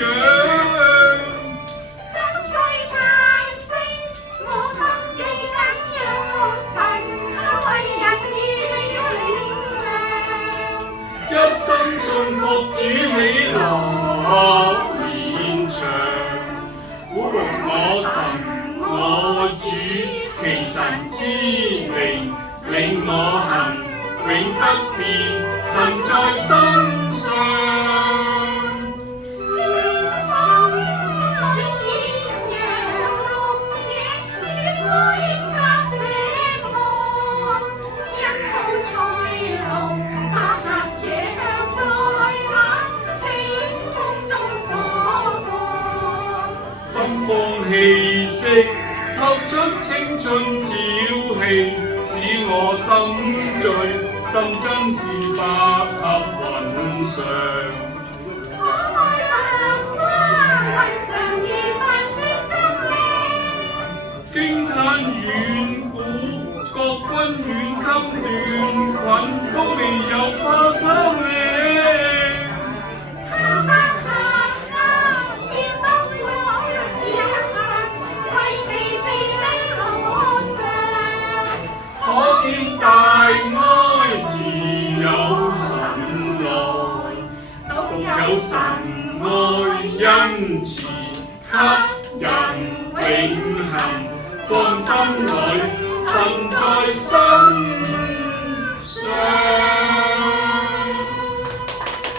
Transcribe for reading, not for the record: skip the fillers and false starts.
揚。不需嘆息，我心記緊仰神，他為人預備了力量。一生信服主喜樂連場，苦榮我神我主，其神之名令我行，永不變，神在身上。芬芳氣息，透出青春朝氣，使我心醉，心真是百合雲上。可愛百合花，雲上如白雪真靚。經壇遠古，國君遠給亂裙，都未有花生靚。大愛自有神來，獨有神愛恩慈，給人永恆。放心裏，神在身。